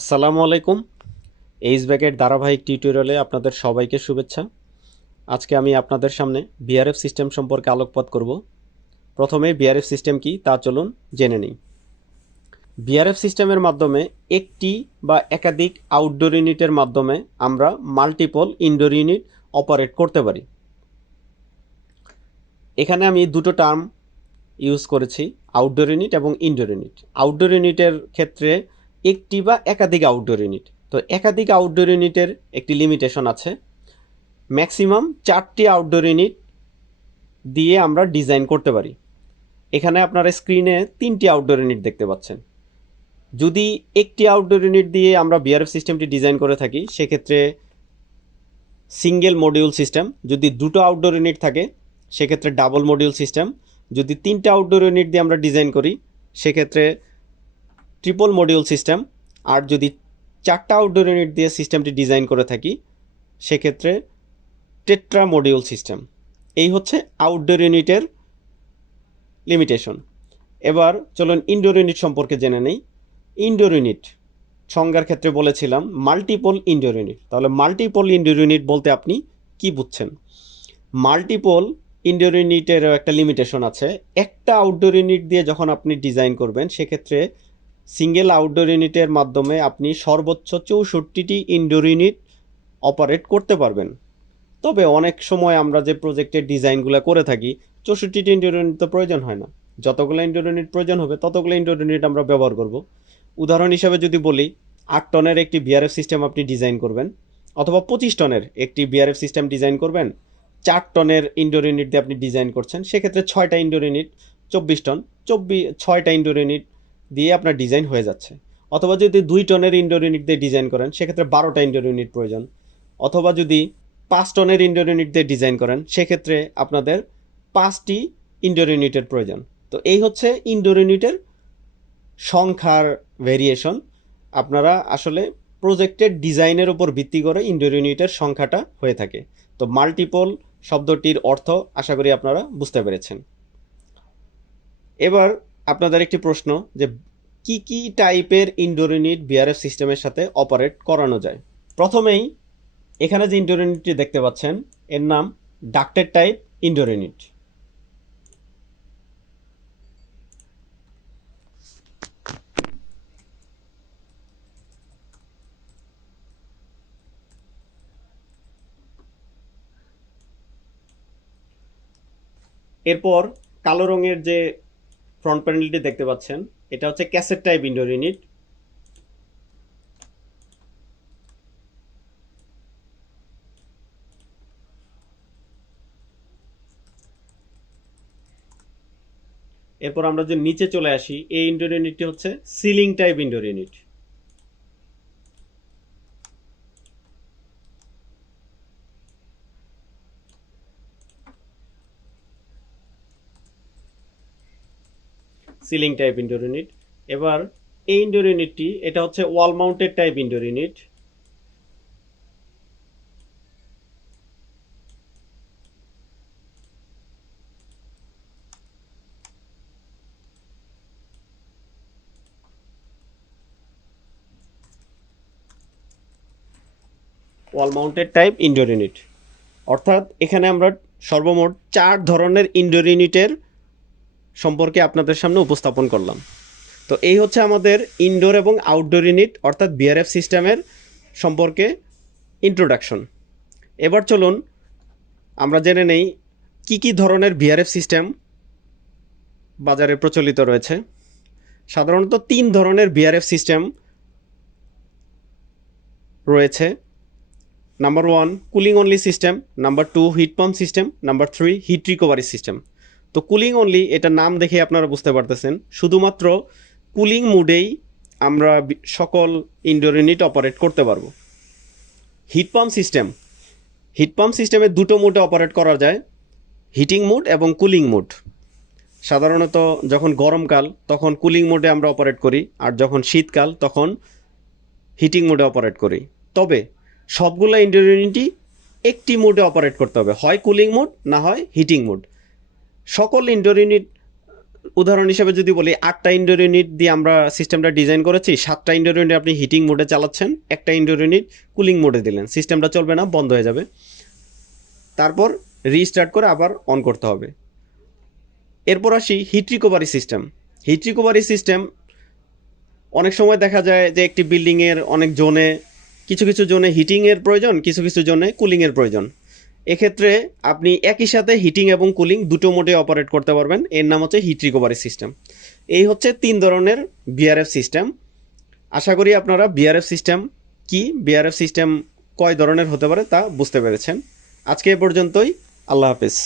আসসালামু আলাইকুম। এইচ ব্যাগের ধারাবাহিক টিউটোরিয়ালে আপনাদের সবাইকে শুভেচ্ছা। আজকে আমি আপনাদের সামনে বিআরএফ সিস্টেম সম্পর্কে আলোকপাত করব। প্রথমে বিআরএফ সিস্টেম কি তা চলুন জেনে নিই। বিআরএফ সিস্টেমের মাধ্যমে একটি বা একাধিক আউটডোর ইউনিটের মাধ্যমে আমরা মাল্টিপল ইনডোর ইউনিট অপারেট করতে পারি। এখানে আমি দুটো টার্ম ইউজ করেছি আউটডোর ইউনিট এবং ইনডোর ইউনিট আউটডোর ইউনিটের ক্ষেত্রে একটি বা একাধিক আউটডোর ইউনিট তো একাধিক আউটডোর ইউনিটের একটি লিমিটেশন আছে। ম্যাক্সিমাম চারটি আউটডোর ইউনিট দিয়ে আমরা ডিজাইন করতে পারি। এখানে আপনারা স্ক্রিনে তিনটি আউটডোর ইউনিট দেখতে পাচ্ছেন। যদি একটি আউটডোর ইউনিট দিয়ে আমরা বিআরএফ সিস্টেমটি ডিজাইন করে থাকি, সেক্ষেত্রে সিঙ্গেল মডিউল সিস্টেম যদি দুটো আউটডোর ইউনিট থাকে, সেক্ষেত্রে ডাবল মডিউল সিস্টেম যদি তিনটে আউটডোর ইউনিট দিয়ে আমরা ডিজাইন করি, সেক্ষেত্রে ট্রিপল মডিউল সিস্টেম আর যদি চারটা আউটডোর ইউনিট দিয়ে সিস্টেমটি ডিজাইন করে থাকি, সেক্ষেত্রে টেট্রা মডিউল সিস্টেম এই হচ্ছে আউটডোর ইউনিটের লিমিটেশন এবার চলুন ইনডোর ইউনিট সম্পর্কে জেনে নেই। ইনডোর ইউনিট সংজ্ঞার ক্ষেত্রে বলেছিলাম মাল্টিপল ইনডোর ইউনিট তাহলে মাল্টিপল ইনডোর ইউনিট বলতে আপনি কি বুঝছেন? মাল্টিপল ইনডোর ইউনিটেরও একটা লিমিটেশন আছে। একটা আউটডোর ইউনিট দিয়ে যখন আপনি ডিজাইন করবেন, সেক্ষেত্রে সিঙ্গেল আউটডোর ইউনিটের মাধ্যমে আপনি সর্বোচ্চ চৌষট্টিটি ইনডোর ইউনিট অপারেট করতে পারবেন। তবে অনেক সময় আমরা যে প্রজেক্টের ডিজাইনগুলো করে থাকি, চৌষট্টিটি ইনডোর ইউনিট তো প্রয়োজন হয় না। যতগুলো ইনডোর ইউনিট প্রয়োজন হবে, ততগুলো ইনডোর ইউনিট আমরা ব্যবহার করব। উদাহরণ হিসাবে যদি বলি, আট টনের একটি বিআরএফ সিস্টেম আপনি ডিজাইন করবেন, অথবা পঁচিশ টনের একটি বিআরএফ সিস্টেম ডিজাইন করবেন, চার টনের ইনডোর ইউনিট দিয়ে আপনি ডিজাইন করছেন, সেক্ষেত্রে ছয়টা ইনডোর ইউনিট চব্বিশ টন চব্বিশ ছয়টা ইনডোর ইউনিট দিয়ে আপনার ডিজাইন হয়ে যাচ্ছে। অথবা যদি দুই টনের ইনডোর ইউনিট দিয়ে ডিজাইন করেন, সেক্ষেত্রে বারোটা ইনডোর ইউনিট প্রয়োজন। অথবা যদি পাঁচ টনের ইনডোর ইউনিট দিয়ে ডিজাইন করেন, সেক্ষেত্রে আপনাদের পাঁচটি ইনডোর ইউনিটের প্রয়োজন। তো এই হচ্ছে ইনডোর ইউনিটের সংখ্যার ভেরিয়েশন আপনারা আসলে প্রজেক্টের ডিজাইনের উপর ভিত্তি করে ইনডোর ইউনিটের সংখ্যাটা হয়ে থাকে। তো মাল্টিপল শব্দটির অর্থ আশা করি আপনারা বুঝতে পেরেছেন। এবার আপনাদের একটি প্রশ্ন যে কি কি টাইপের ইনডোর ইউনিট বিআরএফ সিস্টেমের সাথে অপারেট করানো যায়? প্রথমেই এখানে যে ইনডোর ইউনিটটি দেখতে পাচ্ছেন, এর নাম ডাক্টের টাইপ ইনডোর ইউনিট এরপর কালো রঙের যে ফ্রন্ট প্যানেলটি দেখতে পাচ্ছেন। এটা হচ্ছে ক্যাসেট টাইপ ইনডোর ইউনিট এরপর আমরা যে নিচে চলে আসি, এই ইনডোর ইউনিটটি হচ্ছে ceiling type indoor unit ceiling type indoor unit এবার এই ইনডোর ইউনিটটি এটা হচ্ছে wall mounted type indoor unit wall mounted type indoor unit অর্থাৎ এখানে আমরা সর্বমোট চার ধরনের ইনডোর ইউনিটের সম্পর্কে আপনাদের সামনে উপস্থাপন করলাম। তো এই হচ্ছে আমাদের ইনডোর এবং আউটডোর ইউনিট অর্থাৎ বিআরএফ সিস্টেমের সম্পর্কে ইন্ট্রোডাকশন এবার চলুন আমরা জেনে নেই কি কি ধরনের বিআরএফ সিস্টেম বাজারে প্রচলিত রয়েছে। সাধারণত তিন ধরনের বিআরএফ সিস্টেম রয়েছে। Number one cooling only system number two heat pump system number three heat recovery system তো কুলিং অনলি এটা নাম দেখে আপনারা বুঝতে পারতেছেন। শুধুমাত্র কুলিং মুডেই আমরা সকল ইনডোর ইউনিট অপারেট করতে পারব। Heat pump system heat pump সিস্টেমে দুটো মুডে অপারেট করা যায়। হিটিং মুড এবং কুলিং মুড সাধারণত যখন গরমকাল, তখন কুলিং মোডে আমরা অপারেট করি, আর যখন শীতকাল, তখন হিটিং মোডে অপারেট করি। তবে সবগুলো ইনডোর ইউনিটই একটি মোডে অপারেট করতে হবে। হয় কুলিং মোড না হয় হিটিং মোড সকল ইনডোর ইউনিট উদাহরণ হিসেবে যদি বলি, আটটা ইনডোর ইউনিট দিয়ে আমরা সিস্টেমটা ডিজাইন করেছি, সাতটা ইনডোর ইউনিট আপনি হিটিং মোডে চালাচ্ছেন, একটা ইনডোর ইউনিট কুলিং মোডে দিলেন সিস্টেমটা চলবে না, বন্ধ হয়ে যাবে। তারপর রিস্টার্ট করে আবার অন করতে হবে। এরপর আসি heat recovery system heat recovery system অনেক সময় দেখা যায় যে একটি বিল্ডিংয়ের অনেক জোনে, কিছু কিছু জোনে হিটিংয়ের প্রয়োজন, কিছু কিছু জোনে কুলিংয়ের প্রয়োজন। এক্ষেত্রে আপনি একই সাথে হিটিং এবং কুলিং দুটো মোটে অপারেট করতে পারবেন। এর নাম হচ্ছে হিট রিকভারি সিস্টেম এই হচ্ছে তিন ধরনের বিআরএফ সিস্টেম আশা করি আপনারা বিআরএফ সিস্টেম কি বিআরএফ সিস্টেম কয় ধরনের হতে পারে তা বুঝতে পেরেছেন। আজকে এ পর্যন্তই। আল্লাহ হাফেজ।